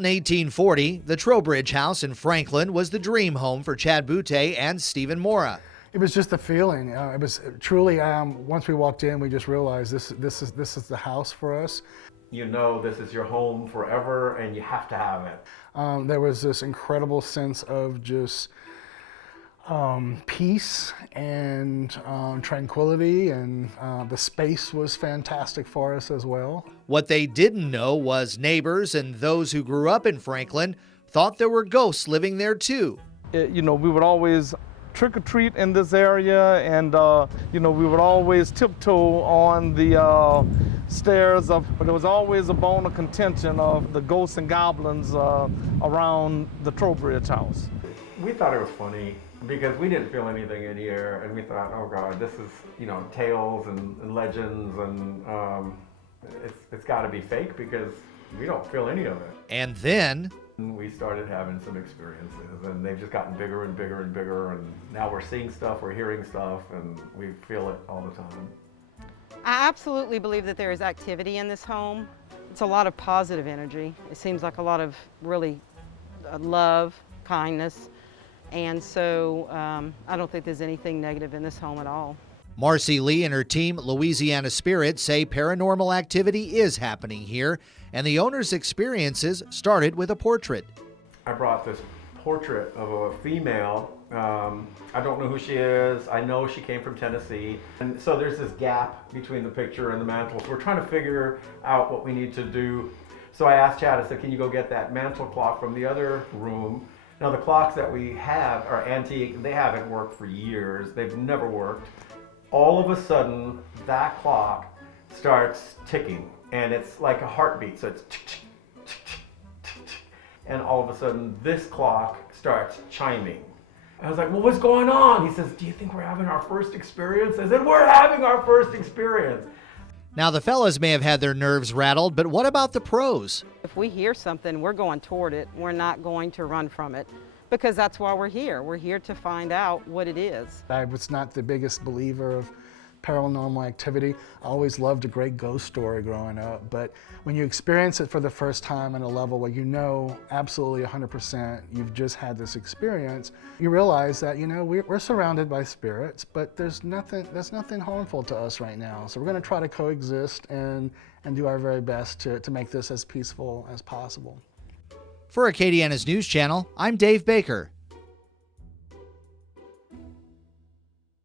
Built in 1840, the Trowbridge house in Franklin was the dream home for Chad Butte and Stephen Mora. It was just a feeling. It was truly, once we walked in, we just realized this is the house for us. You know this is your home forever and you have to have it. There was this incredible sense of just peace and tranquility, and the space was fantastic for us as well. What they didn't know was neighbors and those who grew up in Franklin thought there were ghosts living there too. We would always trick or treat in this area, and we would always tiptoe on the stairs, but there was always a bone of contention of the ghosts and goblins around the Trowbridge house. We thought it was funny because we didn't feel anything in here, and we thought, oh God, this is, tales and legends, and it's got to be fake because we don't feel any of it. And then we started having some experiences, and they've just gotten bigger and bigger and bigger, and now we're seeing stuff, we're hearing stuff, and we feel it all the time. I absolutely believe that there is activity in this home. It's a lot of positive energy. It seems like a lot of really love, kindness, and so I don't think there's anything negative in this home at all. Marcy Lee and her team, Louisiana Spirits, say paranormal activity is happening here, and the owner's experiences started with a portrait. I brought this portrait of a female. I don't know who she is. I know she came from Tennessee. And so there's this gap between the picture and the mantle. So we're trying to figure out what we need to do. So I asked Chad, I said, can you go get that mantle clock from the other room? Now the clocks that we have are antique. They haven't worked for years. They've never worked. All of a sudden, that clock starts ticking, and it's like a heartbeat. So it's tick, tick, tick, tick, tick, tick. And all of a sudden, this clock starts chiming. I was like, well, what's going on? He says, do you think we're having our first experience? I said, we're having our first experience. Now, the fellas may have had their nerves rattled, but what about the pros? If we hear something, we're going toward it. We're not going to run from it, because that's why we're here. We're here to find out what it is. I was not the biggest believer of paranormal activity. I always loved a great ghost story growing up, but when you experience it for the first time at a level where you know absolutely 100% you've just had this experience, you realize that we're surrounded by spirits, but there's nothing harmful to us right now. So we're going to try to coexist and do our very best to make this as peaceful as possible. For Acadiana's News Channel, I'm Dave Baker.